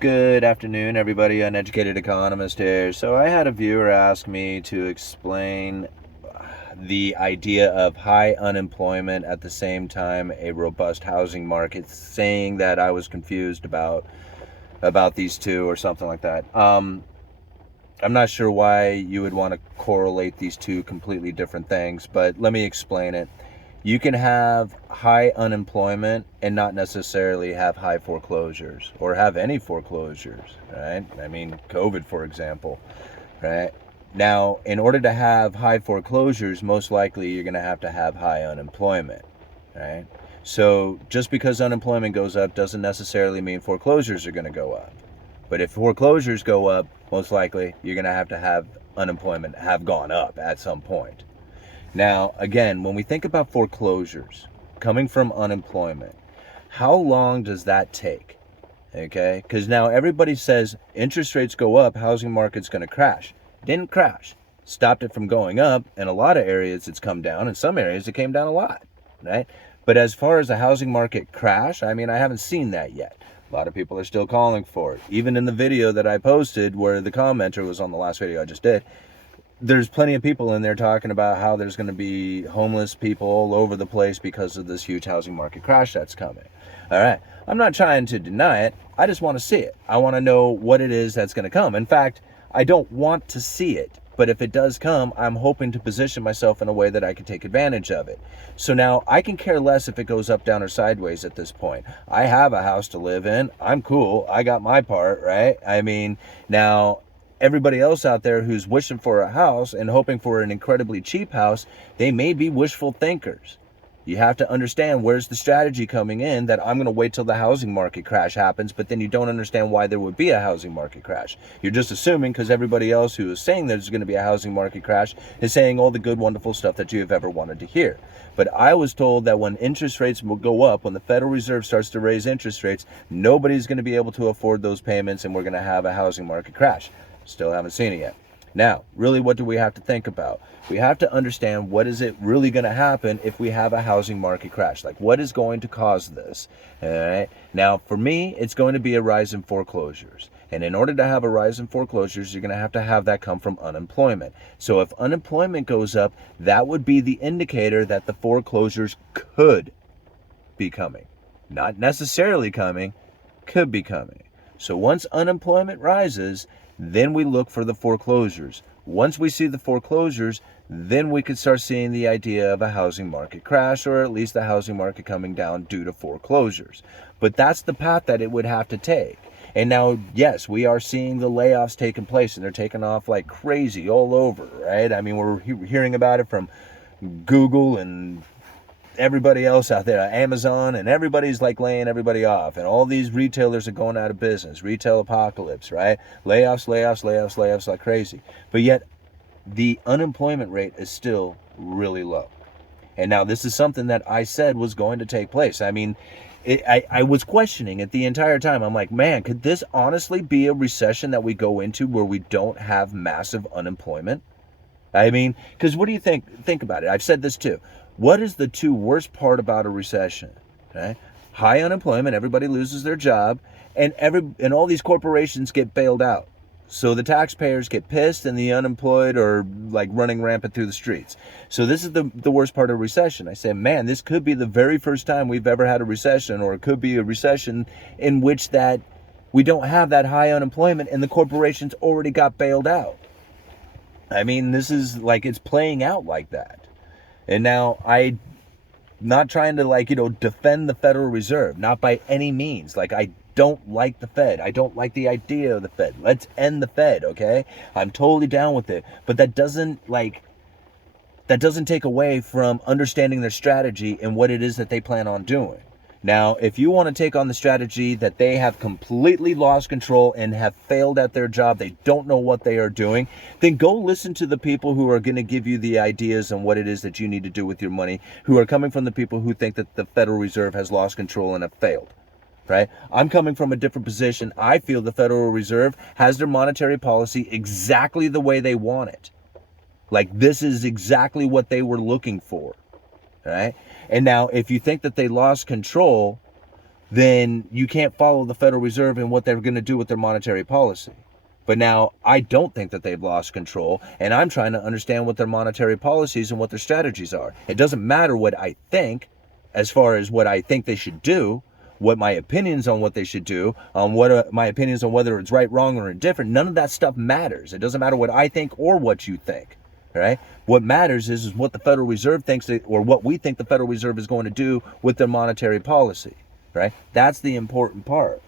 Good afternoon, everybody. Uneducated Economist here. So I had a viewer ask me to explain the idea of high unemployment at the same time a robust housing market, saying that I was confused about these two or something like that. I'm not sure why you would want to correlate these two completely different things, but let me explain it. You can have high unemployment and not necessarily have high foreclosures or have any foreclosures, right? I mean, COVID, for example, right? Now, in order to have high foreclosures, most likely you're going to have high unemployment, right? So just because unemployment goes up doesn't necessarily mean foreclosures are going to go up. But if foreclosures go up, most likely you're going to have unemployment have gone up at some point. Now, again, when we think about foreclosures coming from unemployment, how long does that take? Okay, because now everybody says interest rates go up, housing market's going to crash. Didn't crash. Stopped it from going up. In a lot of areas, it's come down. In some areas, it came down a lot, right? But as far as the housing market crash, I mean, I haven't seen that yet. A lot of people are still calling for it. Even in the video that I posted where the commenter was on the last video I just did, there's plenty of people in there talking about how there's going to be homeless people all over the place because of this huge housing market crash that's coming. All right. I'm not trying to deny it. I just want to see it. I want to know what it is that's going to come. In fact, I don't want to see it, but if it does come, I'm hoping to position myself in a way that I can take advantage of it. So now I can care less if it goes up, down, or sideways at this point. I have a house to live in. I'm cool. I got my part, right? I mean, now everybody else out there who's wishing for a house and hoping for an incredibly cheap house, they may be wishful thinkers. You have to understand where's the strategy coming in that I'm going to wait till the housing market crash happens, but then you don't understand why there would be a housing market crash. You're just assuming because everybody else who is saying there's going to be a housing market crash is saying all the good, wonderful stuff that you have ever wanted to hear. But I was told that when interest rates will go up, when the Federal Reserve starts to raise interest rates, nobody's going to be able to afford those payments and we're going to have a housing market crash. Still haven't seen it yet. Now, really, what do we have to think about? We have to understand what is it really going to happen if we have a housing market crash? Like, what is going to cause this? All right. Now, for me, it's going to be a rise in foreclosures. And in order to have a rise in foreclosures, you're going to have that come from unemployment. So if unemployment goes up, that would be the indicator that the foreclosures could be coming. Not necessarily coming, could be coming. So once unemployment rises, then we look for the foreclosures. Once we see the foreclosures, then we could start seeing the idea of a housing market crash, or at least the housing market coming down due to foreclosures. But that's the path that it would have to take. And now, yes, we are seeing the layoffs taking place, and they're taking off like crazy all over, right? I mean, we're hearing about it from Google and everybody else out there, Amazon, and everybody's like laying everybody off, and all these retailers are going out of business. Retail apocalypse, right? Layoffs like crazy. But yet the unemployment rate is still really low. And now this is something that I said was going to take place. I mean, I was questioning it the entire time. I'm like, man, could this honestly be a recession that we go into where we don't have massive unemployment? I mean, because what do you think? Think about it. I've said this too. What is the two worst part about a recession? Okay? High unemployment, everybody loses their job, and all these corporations get bailed out. So the taxpayers get pissed and the unemployed are like running rampant through the streets. So this is the worst part of a recession. I say, man, this could be the very first time we've ever had a recession, or it could be a recession in which that we don't have that high unemployment and the corporations already got bailed out. I mean, this is like, it's playing out like that. And now I'm not trying to defend the Federal Reserve, not by any means. Like, I don't like the Fed. I don't like the idea of the Fed. Let's end the Fed, okay? I'm totally down with it. But that doesn't take away from understanding their strategy and what it is that they plan on doing. Now, if you want to take on the strategy that they have completely lost control and have failed at their job, they don't know what they are doing, then go listen to the people who are going to give you the ideas on what it is that you need to do with your money, who are coming from the people who think that the Federal Reserve has lost control and have failed. Right? I'm coming from a different position. I feel the Federal Reserve has their monetary policy exactly the way they want it. Like, this is exactly what they were looking for. Right? And now, if you think that they lost control, then you can't follow the Federal Reserve and what they're going to do with their monetary policy. But now I don't think that they've lost control, and I'm trying to understand what their monetary policies and what their strategies are. It doesn't matter what I think as far as what I think they should do, what my opinions on what they should do, on what my opinions on whether it's right, wrong, or indifferent. None of that stuff matters. It doesn't matter what I think or what you think. Right? What matters is what the Federal Reserve thinks, or what we think the Federal Reserve is going to do with their monetary policy. Right? That's the important part.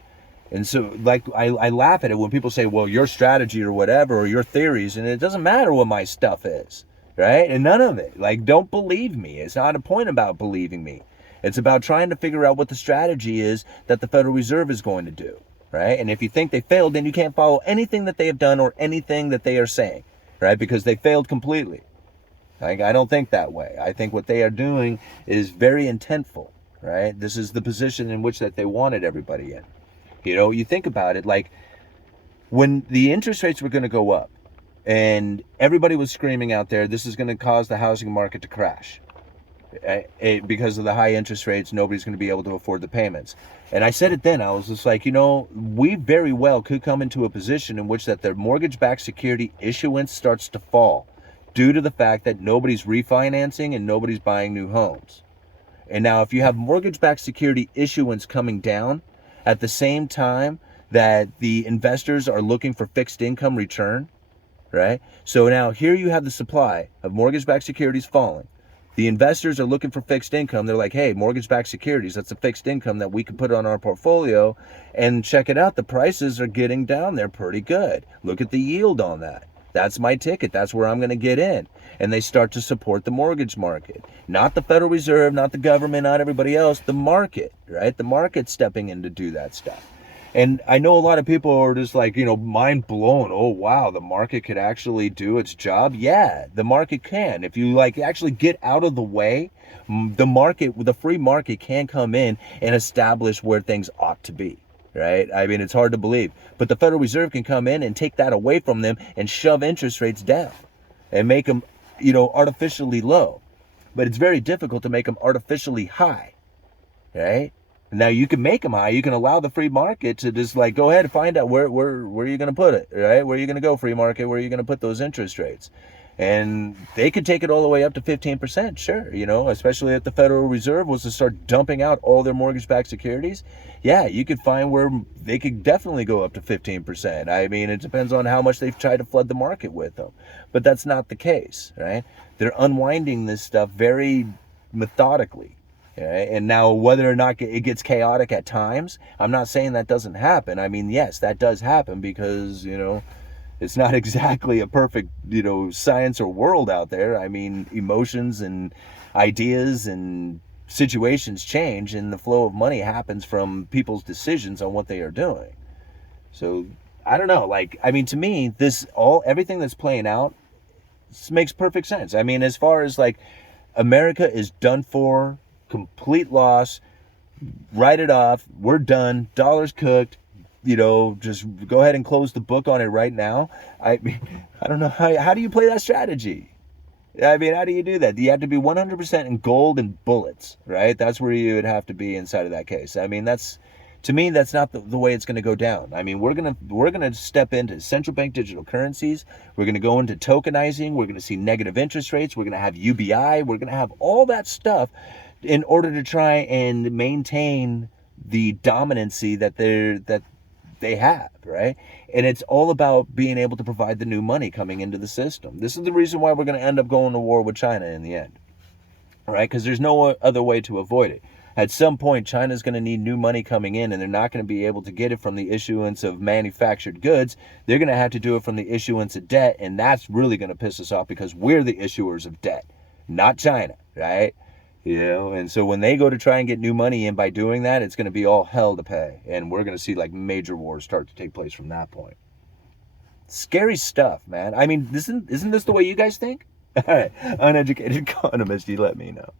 And so, like, I laugh at it when people say, well, your strategy or whatever, or your theories, and it doesn't matter what my stuff is, right? And none of it. Like, don't believe me. It's not a point about believing me. It's about trying to figure out what the strategy is that the Federal Reserve is going to do, right? And if you think they failed, then you can't follow anything that they have done or anything that they are saying, right? Because they failed completely. Like, I don't think that way. I think what they are doing is very intentful, right? This is the position in which that they wanted everybody in. You know, you think about it, like when the interest rates were going to go up and everybody was screaming out there, this is going to cause the housing market to crash. Because of the high interest rates, nobody's going to be able to afford the payments. And I said it then, I was just like, you know, we very well could come into a position in which that the mortgage-backed security issuance starts to fall due to the fact that nobody's refinancing and nobody's buying new homes. And now if you have mortgage-backed security issuance coming down, at the same time that the investors are looking for fixed income return, right? So now here you have the supply of mortgage-backed securities falling. The investors are looking for fixed income. They're like, hey, mortgage-backed securities, that's a fixed income that we can put on our portfolio. And check it out, the prices are getting down there pretty good. Look at the yield on that. That's my ticket. That's where I'm going to get in. And they start to support the mortgage market. Not the Federal Reserve, not the government, not everybody else, the market, right? The market's stepping in to do that stuff. And I know a lot of people are just like, you know, mind blown. Oh, wow, the market could actually do its job. Yeah, the market can. If you like actually get out of the way, the market, the free market can come in and establish where things ought to be. Right? I mean, it's hard to believe. But the Federal Reserve can come in and take that away from them and shove interest rates down and make them, you know, artificially low. But it's very difficult to make them artificially high. Right? Now you can make them high. You can allow the free market to just like go ahead and find out where are you going to put it, right? Where are you going to go, free market? Where are you going to put those interest rates? And they could take it all the way up to 15%, sure, you know, especially if the Federal Reserve was to start dumping out all their mortgage-backed securities. Yeah, you could find where they could definitely go up to 15%. I mean, it depends on how much they've tried to flood the market with them. But that's not the case, right? They're unwinding this stuff very methodically. Okay? And now whether or not it gets chaotic at times, I'm not saying that doesn't happen. I mean, yes, that does happen because, you know, it's not exactly a perfect, you know, science or world out there. I mean, emotions and ideas and situations change, and the flow of money happens from people's decisions on what they are doing. So I don't know. Like, I mean, to me, everything that's playing out makes perfect sense. I mean, as far as like America is done for, complete loss, write it off, we're done, dollar's cooked. You know, just go ahead and close the book on it right now. I don't know. How do you play that strategy? I mean, how do you do that? You have to be 100% in gold and bullets, right? That's where you would have to be inside of that case. I mean, to me, that's not the way it's going to go down. I mean, we're gonna step into central bank digital currencies. We're going to go into tokenizing. We're going to see negative interest rates. We're going to have UBI. We're going to have all that stuff in order to try and maintain the dominancy that they have, right? And it's all about being able to provide the new money coming into the system. This is the reason why we're going to end up going to war with China in the end, right? Because there's no other way to avoid it. At some point, China's going to need new money coming in, and they're not going to be able to get it from the issuance of manufactured goods. They're going to have to do it from the issuance of debt, and that's really going to piss us off because we're the issuers of debt, not China, right? You know, and so when they go to try and get new money in by doing that, it's going to be all hell to pay. And we're going to see like major wars start to take place from that point. Scary stuff, man. I mean, isn't this the way you guys think? All right, uneducated economist, you let me know.